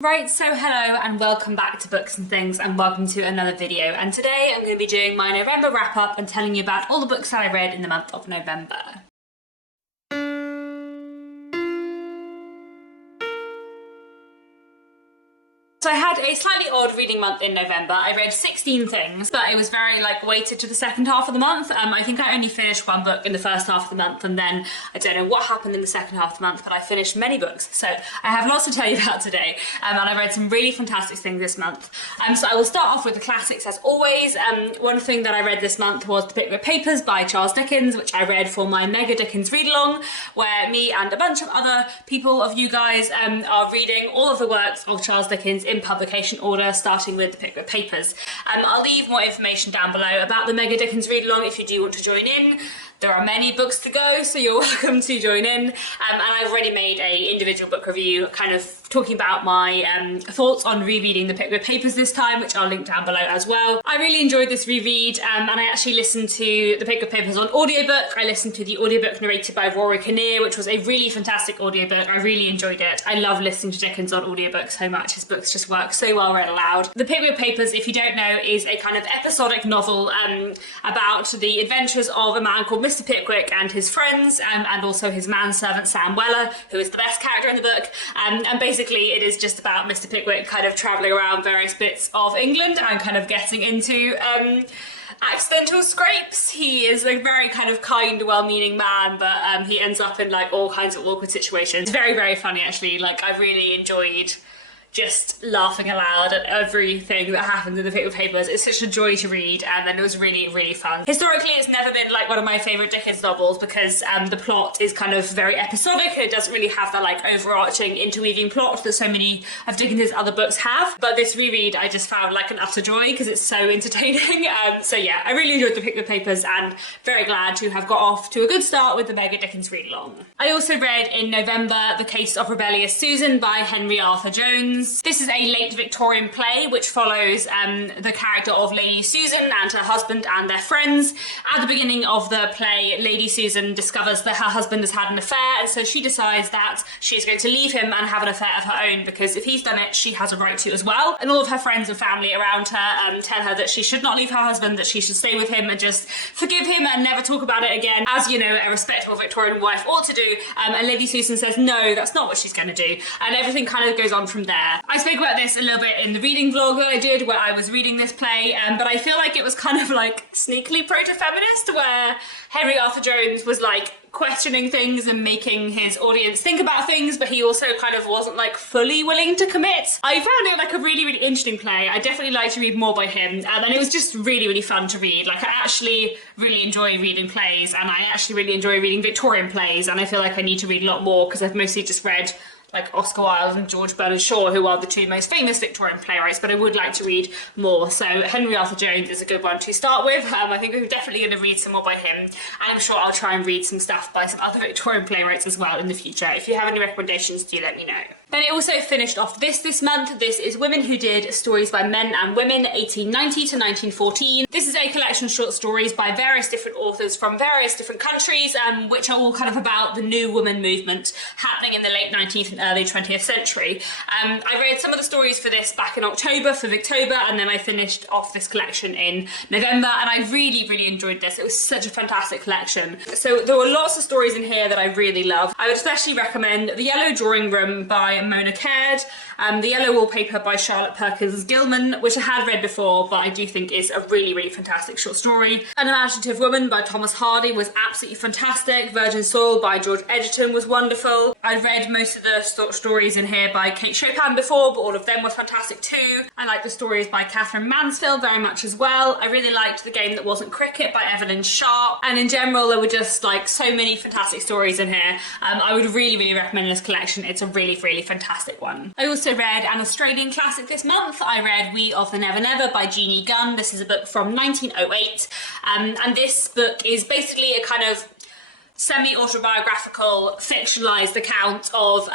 Right, so hello and welcome back to Books and Things and welcome to another video. And today I'm going to be doing my November wrap up and telling you about all the books that I read in the month of November. So I had a slightly odd reading month in November. I read 16 things, but it was very weighted to the second half of the month. I think I only finished one book in the first half of the month, and then I don't know what happened in the second half of the month, but I finished many books. So I have lots to tell you about today, and I read some really fantastic things this month. So I will start off with the classics as always. One thing that I read this month was The Pickwick Papers by Charles Dickens, which I read for my Mega Dickens Readalong, where me and a bunch of other people of you guys are reading all of the works of Charles Dickens in publication order, starting with The Pickwick Papers. I'll leave more information down below about the Mega Dickens Read-Along if you do want to join in. There are many books to go, so you're welcome to join in. And I've already made a individual book review, kind of talking about my thoughts on rereading The Pickwick Papers this time, which I'll link down below as well. I really enjoyed this reread, and I actually listened to The Pickwick Papers on audiobook. I listened to the audiobook narrated by Rory Kinnear, which was a really fantastic audiobook. I really enjoyed it. I love listening to Dickens on audiobook so much. His books just work so well read aloud. The Pickwick Papers, if you don't know, is a kind of episodic novel about the adventures of a man called Mr. Pickwick and his friends, and also his manservant Sam Weller, who is the best character in the book. And basically it is just about Mr. Pickwick kind of travelling around various bits of England and kind of getting into accidental scrapes. He is a very kind of kind, well-meaning man, but he ends up in all kinds of awkward situations. It's very, very funny actually. I really enjoyed just laughing aloud at everything that happens in The Pickwick Papers. It's such a joy to read, and then it was really, really fun. Historically, it's never been one of my favourite Dickens novels because the plot is kind of very episodic. It doesn't really have the overarching interweaving plot that so many of Dickens' other books have. But this reread I just found an utter joy because it's so entertaining. So yeah, I really enjoyed The Pickwick Papers and very glad to have got off to a good start with the Mega Dickens Read-Along. I also read in November The Case of Rebellious Susan by Henry Arthur Jones. This is a late Victorian play which follows the character of Lady Susan and her husband and their friends. At the beginning of the play, Lady Susan discovers that her husband has had an affair, and so she decides that she's going to leave him and have an affair of her own because if he's done it, she has a right to as well. And all of her friends and family around her tell her that she should not leave her husband, that she should stay with him and just forgive him and never talk about it again, as you know a respectable Victorian wife ought to do. And Lady Susan says no, that's not what she's going to do, and everything kind of goes on from there. I spoke about this a little bit in the reading vlog that I did where I was reading this play, but I feel like it was kind of sneakily proto-feminist, where Henry Arthur Jones was questioning things and making his audience think about things, but he also kind of wasn't fully willing to commit. I found it a really, really interesting play. I definitely like to read more by him, and it was just really, really fun to read. I actually really enjoy reading plays, and I actually really enjoy reading Victorian plays, and I feel like I need to read a lot more because I've mostly just read Oscar Wilde and George Bernard Shaw, who are the two most famous Victorian playwrights, but I would like to read more. So Henry Arthur Jones is a good one to start with. I think we're definitely going to read some more by him, and I'm sure I'll try and read some stuff by some other Victorian playwrights as well in the future. If you have any recommendations, do let me know. Then it also finished off this month. This is Women Who Did, Stories by Men and Women, 1890 to 1914. This is a collection of short stories by various different authors from various different countries, which are all kind of about the new woman movement happening in the late 19th and early 20th century. I read some of the stories for this back in October for Victober, and then I finished off this collection in November, and I really, really enjoyed this. It was such a fantastic collection. So there were lots of stories in here that I really love. I would especially recommend The Yellow Drawing Room by Mona Caird, The Yellow Wallpaper by Charlotte Perkins Gilman, which I had read before, but I do think is a really, really fantastic short story. An Imaginative Woman by Thomas Hardy was absolutely fantastic. Virgin Soul by George Egerton was wonderful. I've read most of the stories in here by Kate Chopin before, but all of them were fantastic too. I like the stories by Catherine Mansfield very much as well. I really liked The Game That Wasn't Cricket by Evelyn Sharp, and in general there were just so many fantastic stories in here. I would really, really recommend this collection. It's a really, really fantastic one. I also read an Australian classic this month. I read We of the Never Never by Jeannie Gunn. This is a book from 1908, and this book is basically a kind of semi-autobiographical, fictionalised account of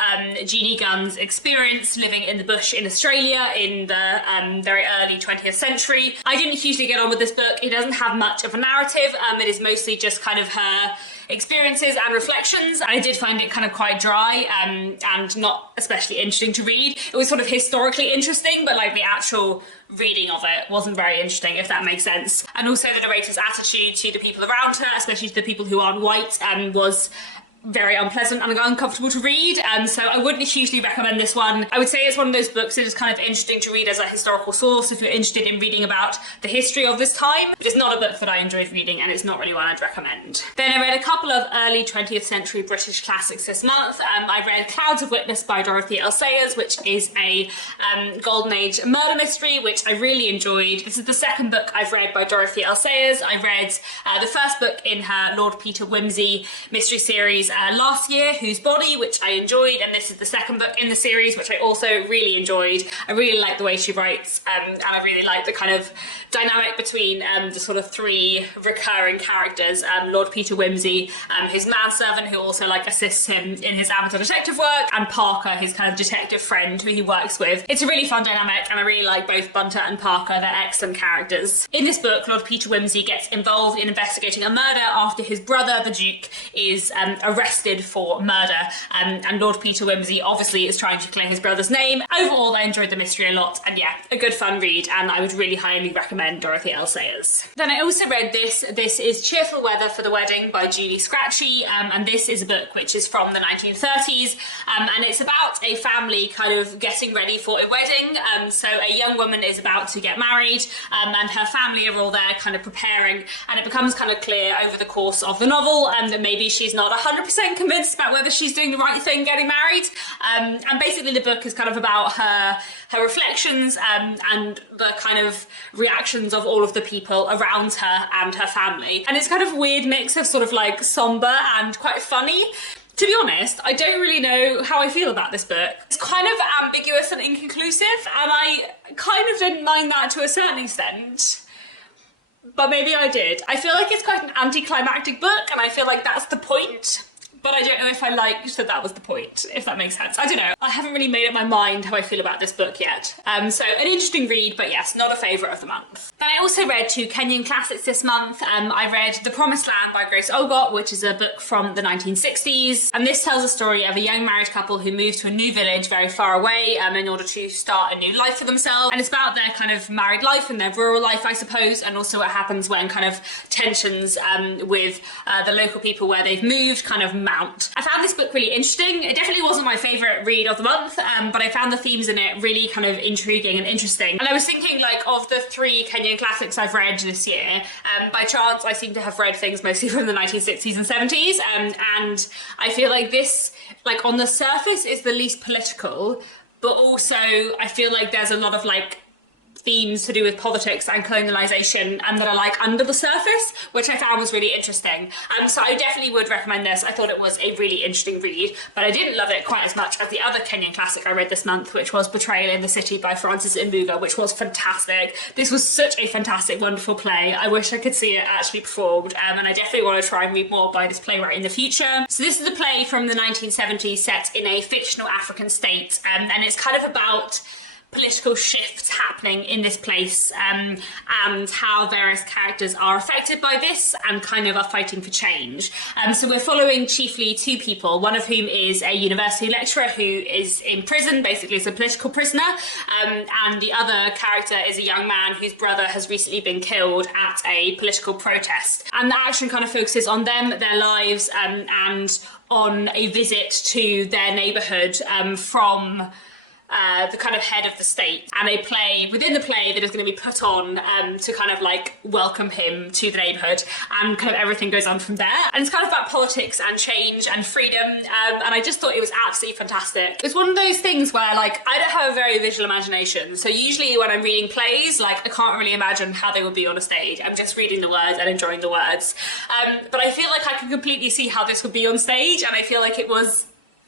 Jeannie Gunn's experience living in the bush in Australia in the very early 20th century. I didn't hugely get on with this book. It doesn't have much of a narrative. It is mostly just kind of her experiences and reflections. I did find it kind of quite dry and not especially interesting to read. It was sort of historically interesting, but like the actual reading of it wasn't very interesting, if that makes sense. And also the narrator's attitude to the people around her, especially to the people who aren't white, was very unpleasant and uncomfortable to read, and so I wouldn't hugely recommend this one. I would say it's one of those books that is kind of interesting to read as a historical source if you're interested in reading about the history of this time, but it's not a book that I enjoyed reading, and it's not really one I'd recommend. Then I read a couple of early 20th century British classics this month. I read Clouds of Witness by Dorothy L. Sayers, which is a Golden Age murder mystery, which I really enjoyed. This is the second book I've read by Dorothy L. Sayers. I read the first book in her Lord Peter Wimsey mystery series last year, Whose Body, which I enjoyed, and this is the second book in the series, which I also really enjoyed. I really like the way she writes, and I really like the kind of dynamic between the sort of three recurring characters, Lord Peter Wimsey, his manservant who also like assists him in his amateur detective work, and Parker, his kind of detective friend who he works with. It's a really fun dynamic, and I really like both Bunter and Parker. They're excellent characters. In this book, Lord Peter Wimsey gets involved in investigating a murder after his brother, the Duke, is arrested for murder, and Lord Peter Wimsey obviously is trying to clear his brother's name. Overall, I enjoyed the mystery a lot, and yeah, a good fun read, and I would really highly recommend Dorothy L. Sayers. Then I also read this. This is Cheerful Weather for the Wedding by Julie Scratchy, and this is a book which is from the 1930s, and it's about a family kind of getting ready for a wedding. So a young woman is about to get married, and her family are all there kind of preparing, and it becomes kind of clear over the course of the novel that maybe she's not 100% convinced about whether she's doing the right thing getting married, and basically the book is kind of about her reflections and the kind of reactions of all of the people around her and her family, and it's kind of a weird mix of sort of like somber and quite funny. To be honest, I don't really know how I feel about this book. It's kind of ambiguous and inconclusive, and I kind of didn't mind that to a certain extent. But maybe I did. I feel like it's quite an anticlimactic book, and I feel like that's the point. But I don't know if I liked that was the point, if that makes sense. I don't know. I haven't really made up my mind how I feel about this book yet. So an interesting read, but yes, not a favourite of the month. Then I also read two Kenyan classics this month. I read The Promised Land by Grace Ogot, which is a book from the 1960s. And this tells a story of a young married couple who move to a new village very far away in order to start a new life for themselves. And it's about their kind of married life and their rural life, I suppose, and also what happens when kind of tensions with the local people where they've moved kind of mount. I found this book really interesting. It definitely wasn't my favourite read of the month, but I found the themes in it really kind of intriguing and interesting. And I was thinking, like, of the three Kenyan classics I've read this year, by chance I seem to have read things mostly from the 1960s and 70s, and I feel like this, like, on the surface is the least political, but also I feel like there's a lot of, like, themes to do with politics and colonialisation and that are like under the surface, which I found was really interesting. So I definitely would recommend this. I thought it was a really interesting read, but I didn't love it quite as much as the other Kenyan classic I read this month, which was Betrayal in the City by Francis Mbuga, which was fantastic. This was such a fantastic, wonderful play. I wish I could see it actually performed, and I definitely want to try and read more by this playwright in the future. So this is a play from the 1970s set in a fictional African state, and it's kind of about political shifts happening in this place, and how various characters are affected by this and kind of are fighting for change. So we're following chiefly two people, one of whom is a university lecturer who is in prison, basically as a political prisoner, and the other character is a young man whose brother has recently been killed at a political protest. And the action kind of focuses on them, their lives, and on a visit to their neighbourhood from the kind of head of the state, and a play within the play that is going to be put on to kind of like welcome him to the neighbourhood, and kind of everything goes on from there. And it's kind of about politics and change and freedom, and I just thought it was absolutely fantastic. It's one of those things where, like, I don't have a very visual imagination, so usually when I'm reading plays, like, I can't really imagine how they would be on a stage. I'm just reading the words and enjoying the words, but I feel like I can completely see how this would be on stage, and I feel like it was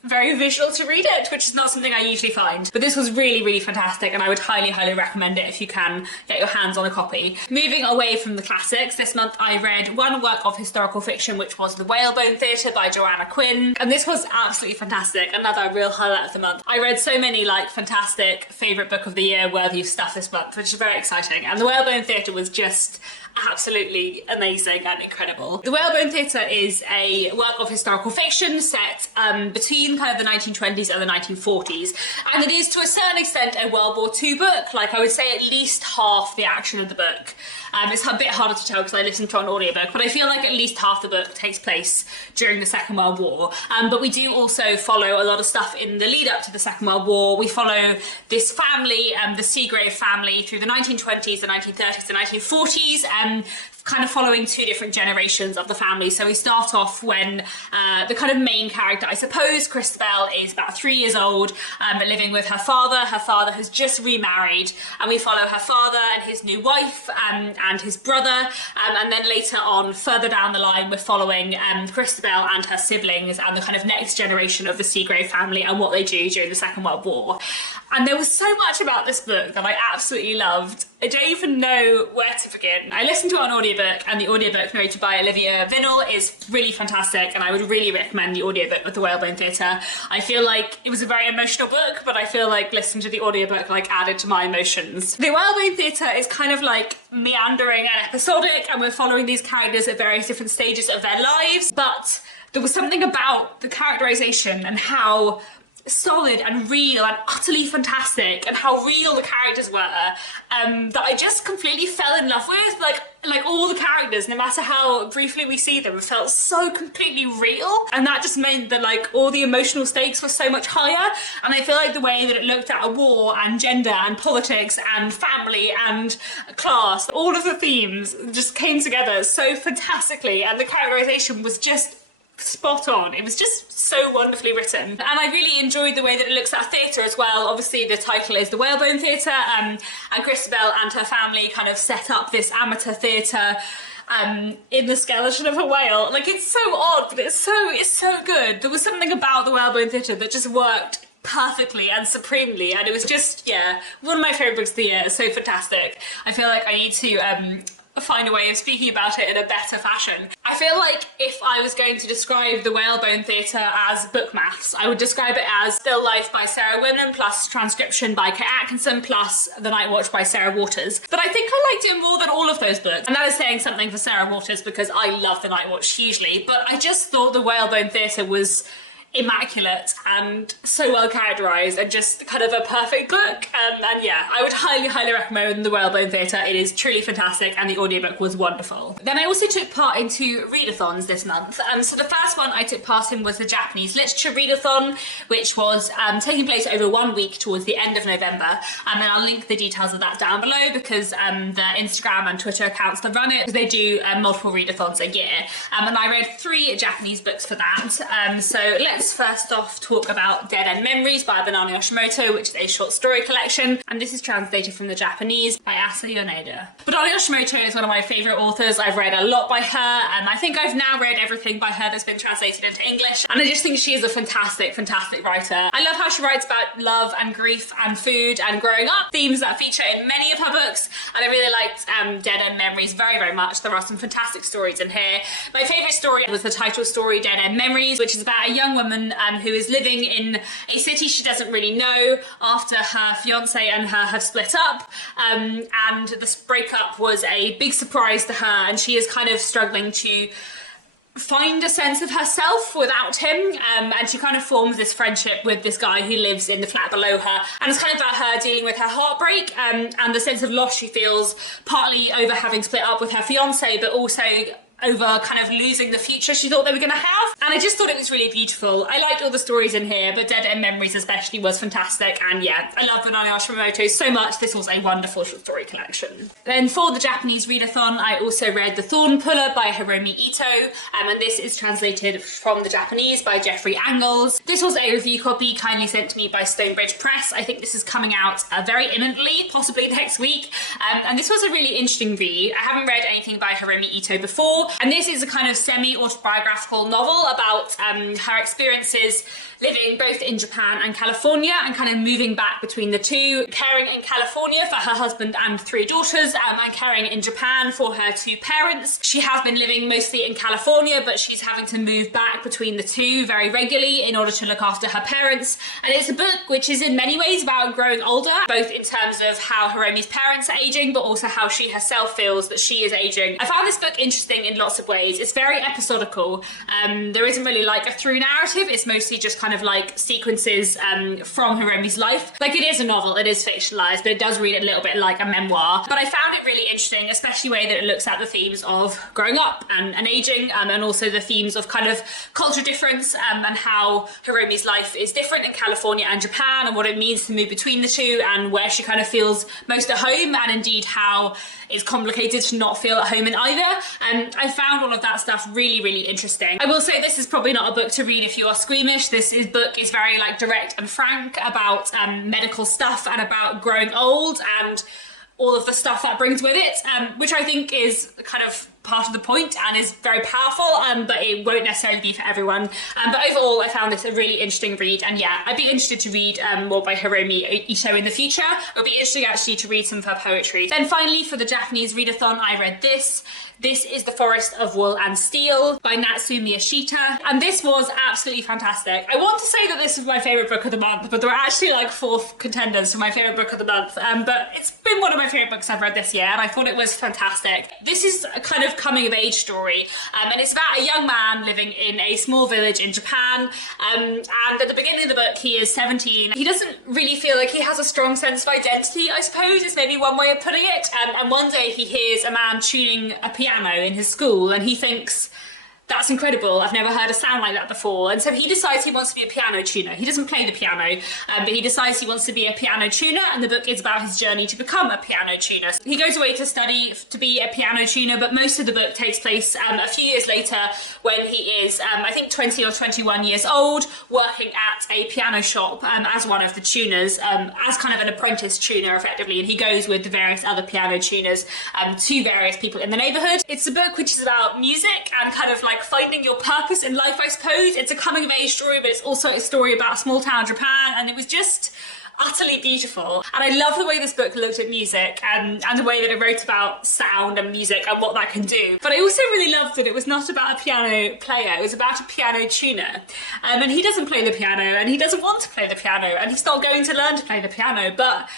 very visual to read it, which is not something I usually find. But this was really, really fantastic, and I would highly, highly recommend it if you can get your hands on a copy. Moving away from the classics, this month I read one work of historical fiction, which was The Whalebone Theatre by Joanna Quinn, and this was absolutely fantastic. Another real highlight of the month. I read so many like fantastic favourite book of the year worthy of stuff this month, which is very exciting, and The Whalebone Theatre was just absolutely amazing and incredible. The Whalebone Theatre is a work of historical fiction set between kind of the 1920s and the 1940s, and it is to a certain extent a World War II book. Like, I would say at least half the action of the book. It's a bit harder to tell because I listened to an audiobook, but I feel like at least half the book takes place during the Second World War. But we do also follow a lot of stuff in the lead up to the Second World War. We follow this family, the Seagrave family, through the 1920s, the 1930s, the 1940s, kind of following two different generations of the family. So we start off when the kind of main character, I suppose, Christabel, is about 3 years old, living with her father. Her father has just remarried, and we follow her father and his new wife and his brother. And then later on, further down the line, we're following Christabel and her siblings and the kind of next generation of the Seagrave family and what they do during the Second World War. And there was so much about this book that I absolutely loved. I don't even know where to begin. I listened to it on audiobook, and the audiobook narrated by Olivia Vinnell is really fantastic, and I would really recommend the audiobook of The Whalebone Theatre. I feel like it was a very emotional book, but I feel like listening to the audiobook like added to my emotions. The Whalebone Theatre is kind of like meandering and episodic, and we're following these characters at various different stages of their lives, but there was something about the characterization and how solid and real and utterly fantastic and how real the characters were that I just completely fell in love with. Like all the characters, no matter how briefly we see them, felt so completely real, and that just meant that like all the emotional stakes were so much higher. And I feel like the way that it looked at a war and gender and politics and family and class, all of the themes just came together so fantastically, and the characterization was just spot on. It was just so wonderfully written, and I really enjoyed the way that it looks at theatre as well. Obviously the title is The Whalebone Theatre, and Christabel and her family kind of set up this amateur theatre in the skeleton of a whale. Like, it's so odd, but it's so good. There was something about The Whalebone Theatre that just worked perfectly and supremely, and it was just, yeah, one of my favourite books of the year. It's so fantastic. I feel like I need to find a way of speaking about it in a better fashion. I feel like if I was going to describe The Whalebone Theatre as book maths, I would describe it as Still Life by Sarah Winman plus transcription by Kate Atkinson plus The Night Watch by Sarah Waters. But I think I liked it more than all of those books, and that is saying something for Sarah Waters because I love The Night Watch hugely, but I just thought The Whalebone Theatre was immaculate and so well characterised and just kind of a perfect book, and yeah, I would highly, highly recommend The Whalebone Theatre. It is truly fantastic, and the audiobook was wonderful. Then I also took part in 2 readathons this month. So the first one I took part in was the Japanese Literature Readathon, which was taking place over 1 week towards the end of November, and then I'll link the details of that down below because the Instagram and Twitter accounts that run it, they do multiple readathons a year, and I read 3 Japanese books for that. So let's first off talk about Dead End Memories by Banani Yoshimoto, which is a short story collection, and this is translated from the Japanese by Asa Yoneda. Banani Yoshimoto is one of my favourite authors. I've read a lot by her, and I think I've now read everything by her that's been translated into English, and I just think she is a fantastic, fantastic writer. I love how she writes about love and grief and food and growing up, themes that feature in many of her books, and I really liked Dead End Memories very, very much. There are some fantastic stories in here. My favourite story was the title story, Dead End Memories, which is about a young woman who is living in a city she doesn't really know after her fiance and her have split up, and this breakup was a big surprise to her, and she is kind of struggling to find a sense of herself without him, and she kind of forms this friendship with this guy who lives in the flat below her, and it's kind of about her dealing with her heartbreak and the sense of loss she feels, partly over having split up with her fiance, but also over kind of losing the future she thought they were going to have. And I just thought it was really beautiful. I liked all the stories in here, but Dead End Memories especially was fantastic, and yeah, I love Banani Yoshimoto so much. This was a wonderful short story collection. Then for the Japanese readathon, I also read The Thorn Puller by Hiromi Ito, and this is translated from the Japanese by Jeffrey Angles. This was a review copy kindly sent to me by Stonebridge Press. I think this is coming out very imminently, possibly next week, and this was a really interesting read. I haven't read anything by Hiromi Ito before, And this is a kind of semi-autobiographical novel about her experiences living both in Japan and California and kind of moving back between the two, caring in California for her husband and 3 daughters, and caring in Japan for her 2 parents. She has been living mostly in California, but she's having to move back between the two very regularly in order to look after her parents. And it's a book which is in many ways about growing older, both in terms of how Hiromi's parents are aging, but also how she herself feels that she is aging. I found this book interesting in lots of ways. It's very episodical. There isn't really like a through narrative. It's mostly just kind of like sequences from Hiromi's life. Like, it is a novel, it is fictionalized, but it does read a little bit like a memoir. But I found it really interesting, especially the way that it looks at the themes of growing up and aging, and also the themes of kind of culture difference, and how Hiromi's life is different in California and Japan, and what it means to move between the two, and where she kind of feels most at home, and indeed how it's complicated to not feel at home in either. And I found all of that stuff really, really interesting. I will say this is probably not a book to read if you are squeamish. Book is very like direct and frank about medical stuff and about growing old and all of the stuff that brings with it, which I think is kind of part of the point and is very powerful, but it won't necessarily be for everyone. But overall, I found this a really interesting read, and yeah, I'd be interested to read more by Hiromi Ito in the future. It would be interesting actually to read some of her poetry. Then finally, for the Japanese readathon, I read this. This is The Forest of Wool and Steel by Natsu Miyashita, and this was absolutely fantastic. I want to say that this is my favourite book of the month, but there are actually like 4 contenders for my favourite book of the month, but it's been one of my favourite books I've read this year, and I thought it was fantastic. This is a kind of coming of age story, and it's about a young man living in a small village in Japan, and at the beginning of the book he is 17. He doesn't really feel like he has a strong sense of identity, I suppose, is maybe one way of putting it, and one day he hears a man tuning a piano in his school, and he thinks, that's incredible, I've never heard a sound like that before. And so he decides he wants to be a piano tuner. He doesn't play the piano, but he decides he wants to be a piano tuner, and the book is about his journey to become a piano tuner. So he goes away to study to be a piano tuner, but most of the book takes place a few years later when he is, I think 20 or 21 years old, working at a piano shop as one of the tuners, as kind of an apprentice tuner effectively, and he goes with the various other piano tuners to various people in the neighbourhood. It's a book which is about music and kind of like finding your purpose in life, I suppose. It's a coming of age story, but it's also a story about small town Japan, and it was just utterly beautiful. And I love the way this book looked at music and the way that it wrote about sound and music and what that can do. But I also really loved that it was not about a piano player, it was about a piano tuner. And he doesn't play the piano, and he doesn't want to play the piano, and he's not going to learn to play the piano, but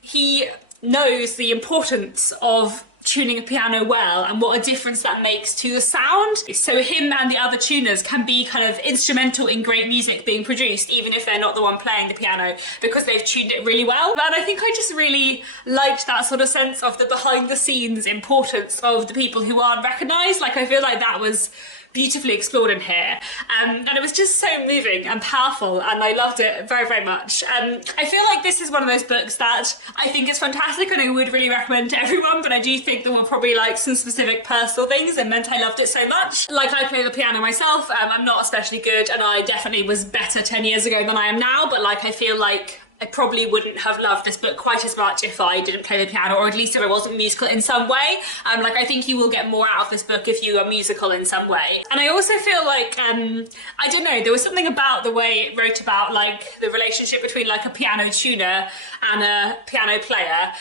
he knows the importance of tuning a piano well and what a difference that makes to the sound. So him and the other tuners can be kind of instrumental in great music being produced, even if they're not the one playing the piano, because they've tuned it really well. And I think I just really liked that sort of sense of the behind the scenes importance of the people who aren't recognised. Like, I feel like that was beautifully explored in here, and it was just so moving and powerful, and I loved it very, very much. I feel like this is one of those books that I think is fantastic and I would really recommend to everyone, but I do think there were probably like some specific personal things that meant I loved it so much. Like, I play the piano myself, I'm not especially good, and I definitely was better 10 years ago than I am now, but like, I feel like I probably wouldn't have loved this book quite as much if I didn't play the piano, or at least if it wasn't musical in some way. Like, I think you will get more out of this book if you are musical in some way. And I also feel like, I don't know, there was something about the way it wrote about like the relationship between like a piano tuner and a piano player,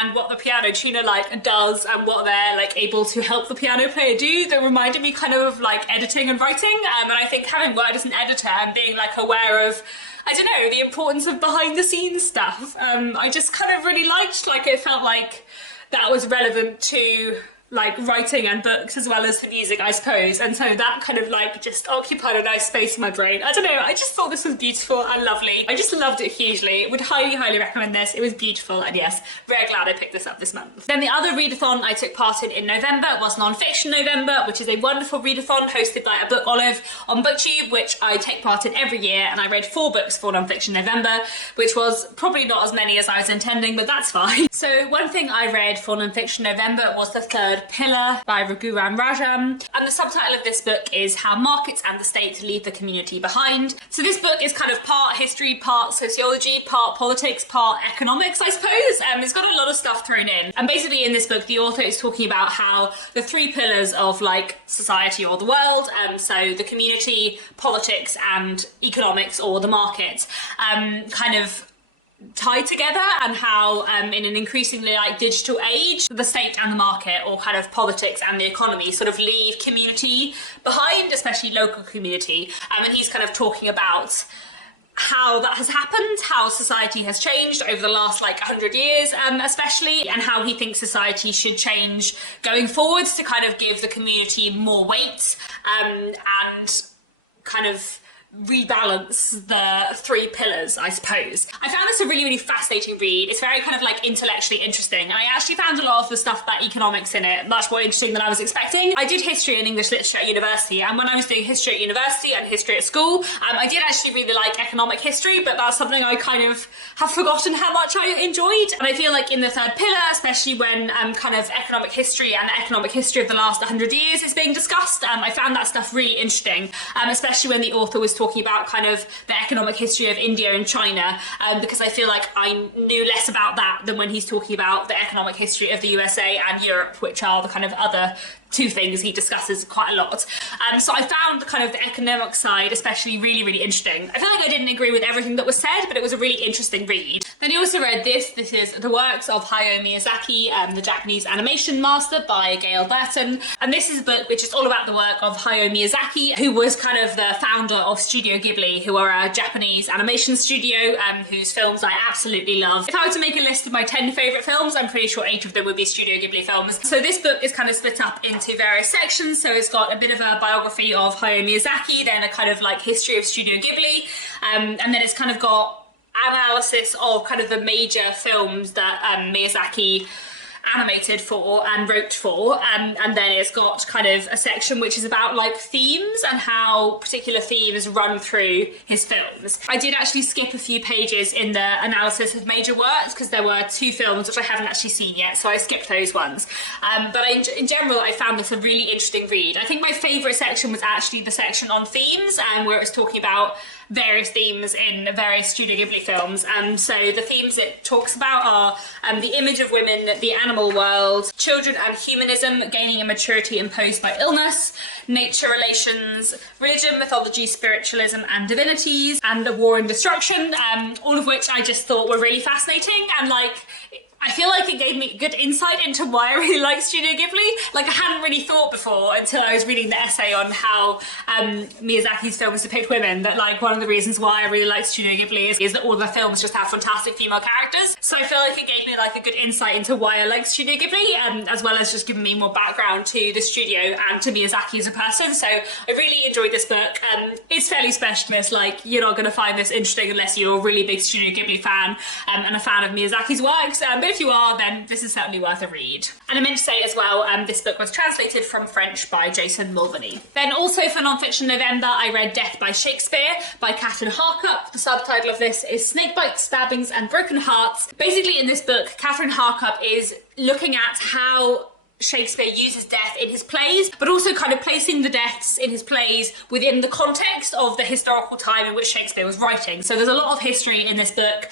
and what the piano tuner like does and what they're like able to help the piano player do, that reminded me kind of like editing and writing. And I think having worked as an editor and being like aware of, I don't know, the importance of behind the scenes stuff, I just kind of really liked, like, it felt like that was relevant to like writing and books as well as to music, I suppose, and so that kind of like just occupied a nice space in my brain. I don't know, I just thought this was beautiful and lovely. I just loved it hugely. Would highly, highly recommend this. It was beautiful, and yes, very glad I picked this up this month. Then the other readathon I took part in November was Non-Fiction November, which is a wonderful readathon hosted by a book olive on BookTube, which I take part in every year, and I read 4 books for Non-Fiction November, which was probably not as many as I was intending, but that's fine. So one thing I read for Non-Fiction November was the 3rd Third Pillar by Raghuram Rajan. And the subtitle of this book is How Markets and the State Leave the Community Behind. So this book is kind of part history, part sociology, part politics, part economics, I suppose. It's got a lot of stuff thrown in. And basically in this book, the author is talking about how the three pillars of like society or the world, so the community, politics and economics or the market, kind of tied together, and how in an increasingly like digital age, the state and the market, or kind of politics and the economy, sort of leave community behind, especially local community. And he's kind of talking about how that has happened, how society has changed over the last like 100 years especially, and how he thinks society should change going forwards to kind of give the community more weight and kind of rebalance the three pillars, I suppose. I found this a really, really fascinating read. It's very kind of like intellectually interesting. I actually found a lot of the stuff about economics in it much more interesting than I was expecting. I did history and English literature at university, and when I was doing history at university and history at school, I did actually really like economic history, but that's something I kind of have forgotten how much I enjoyed. And I feel like in the third pillar, especially when kind of economic history and the economic history of the last 100 years is being discussed, I found that stuff really interesting, especially when the author was talking about kind of the economic history of India and China, because I feel like I knew less about that than when he's talking about the economic history of the USA and Europe, which are the kind of other two things he discusses quite a lot. So I found kind of the economic side especially really, really interesting. I feel like I didn't agree with everything that was said, but it was a really interesting read. Then he also read this. This is the works of Hayao Miyazaki, the Japanese animation master, by Gail Burton. And this is a book which is all about the work of Hayao Miyazaki, who was kind of the founder of Studio Ghibli, who are a Japanese animation studio whose films I absolutely love. If I were to make a list of my 10 favourite films, I'm pretty sure 8 of them would be Studio Ghibli films. So this book is kind of split up into various sections. So it's got a bit of a biography of Hayao Miyazaki, then a kind of like history of Studio Ghibli, and then it's kind of got analysis of kind of the major films that Miyazaki animated for and wrote for, and then it's got kind of a section which is about like themes and how particular themes run through his films. I did actually skip a few pages in the analysis of major works because there were 2 films which I haven't actually seen yet, so I skipped those ones. But in general, I found this a really interesting read. I think my favourite section was actually the section on themes, where it was talking about various themes in various Studio Ghibli films. So the themes it talks about are the image of women, the animal world, children and humanism gaining a maturity imposed by illness, nature relations, religion, mythology, spiritualism and divinities, and the war and destruction, all of which I just thought were really fascinating, and like I feel like it gave me good insight into why I really like Studio Ghibli. Like I hadn't really thought before until I was reading the essay on how Miyazaki's films depict women, that like one of the reasons why I really like Studio Ghibli is that all the films just have fantastic female characters. So I feel like it gave me like a good insight into why I like Studio Ghibli, as well as just giving me more background to the studio and to Miyazaki as a person. So I really enjoyed this book. It's fairly specialist, like you're not going to find this interesting unless you're a really big Studio Ghibli fan and a fan of Miyazaki's works. But if you are, then this is certainly worth a read. And I meant to say as well, this book was translated from French by Jason Mulvaney. Then also for non-fiction November, I read Death by Shakespeare by Catherine Harkup. The subtitle of this is Snakebites, Stabbings and Broken Hearts. Basically in this book, Catherine Harkup is looking at how Shakespeare uses death in his plays, but also kind of placing the deaths in his plays within the context of the historical time in which Shakespeare was writing. So there's a lot of history in this book.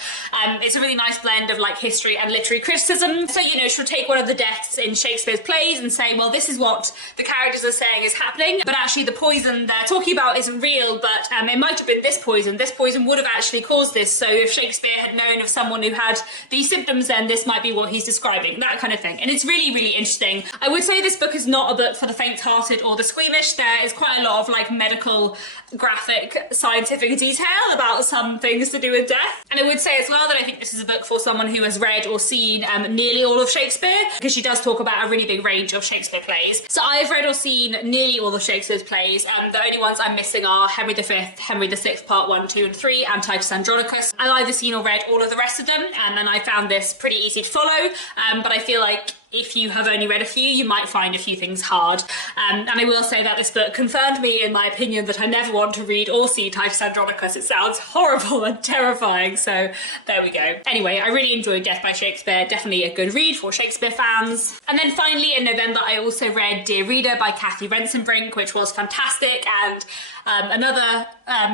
It's a really nice blend of like history and literary criticism. So, you know, she'll take one of the deaths in Shakespeare's plays and say, well, this is what the characters are saying is happening, but actually the poison they're talking about isn't real, but it might have been this poison. This poison would have actually caused this. So if Shakespeare had known of someone who had these symptoms, then this might be what he's describing, that kind of thing. And it's really, really interesting. I would say this book is not a book for the faint-hearted or the squeamish. There is quite a lot of like medical, graphic, scientific detail about some things to do with death. And I would say as well that I think this is a book for someone who has read or seen nearly all of Shakespeare, because she does talk about a really big range of Shakespeare plays. So I've read or seen nearly all of Shakespeare's plays. The only ones I'm missing are Henry V, Henry VI, Part 1, 2 and 3, and Titus Andronicus. I've either seen or read all of the rest of them, and I found this pretty easy to follow, but I feel like if you have only read a few, you might find a few things hard. And I will say that this book confirmed me in my opinion that I never want to read or see Titus Andronicus. It sounds horrible and terrifying, so there we go. Anyway, I really enjoyed Death by Shakespeare, definitely a good read for Shakespeare fans. And then finally in November, I also read Dear Reader by Cathy Rensenbrink, which was fantastic, and another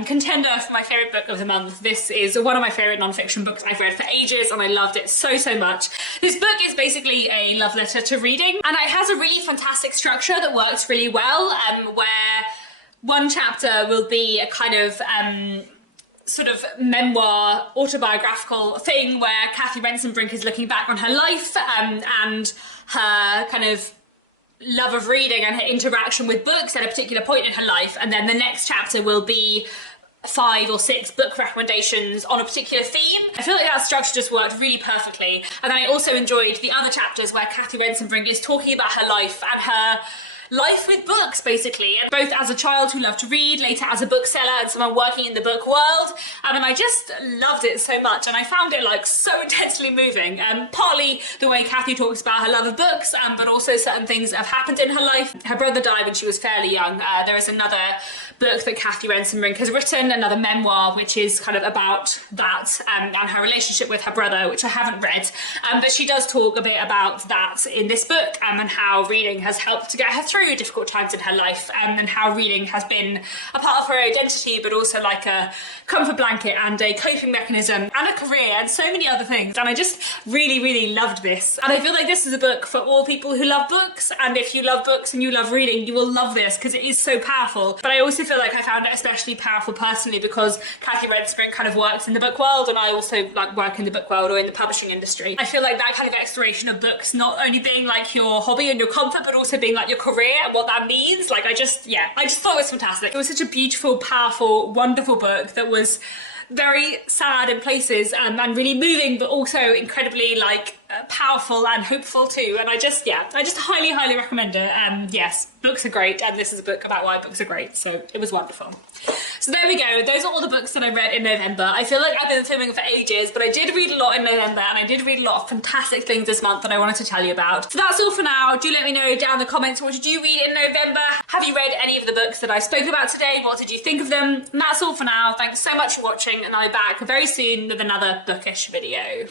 contender for my favourite book of the month. This is one of my favourite non-fiction books I've read for ages, and I loved it so, so much. This book is basically a love letter to reading, and it has a really fantastic structure that works really well, where one chapter will be a kind of sort of memoir, autobiographical thing where Cathy Rensenbrink is looking back on her life and her kind of love of reading and her interaction with books at a particular point in her life, and then the next chapter will be 5 or 6 book recommendations on a particular theme. I feel like that structure just worked really perfectly. And then I also enjoyed the other chapters where Cathy Rensenbrink is talking about her life and her life with books, basically, and both as a child who loved to read, later as a bookseller and someone working in the book world. And I just loved it so much, and I found it like so intensely moving. Partly the way Cathy talks about her love of books, but also certain things that have happened in her life. Her brother died when she was fairly young. There is another book that Cathy Rensenbrink has written, another memoir, which is kind of about that and her relationship with her brother, which I haven't read. But she does talk a bit about that in this book, and how reading has helped to get her through difficult times in her life, and how reading has been a part of her identity, but also like a comfort blanket and a coping mechanism and a career and so many other things. And I just really, really loved this. And I feel like this is a book for all people who love books, and if you love books and you love reading, you will love this because it is so powerful. But I also feel like I found it especially powerful personally because Cathy Rensenbrink kind of works in the book world, and I also like work in the book world or in the publishing industry. I feel like that kind of exploration of books not only being like your hobby and your comfort, but also being like your career and what that means. Like I just thought it was fantastic. It was such a beautiful, powerful, wonderful book that was very sad in places, and really moving, but also incredibly like powerful and hopeful too. And I just highly, highly recommend it. Yes, books are great, and this is a book about why books are great, so it was wonderful. So there we go, those are all the books that I read in November. I feel like I've been filming for ages, but I did read a lot in November, and I did read a lot of fantastic things this month that I wanted to tell you about. So that's all for now. Do let me know down in the comments, what did you read in November? Have you read any of the books that I spoke about today? What did you think of them? And that's all for now. Thanks so much for watching, and I'll be back very soon with another bookish video.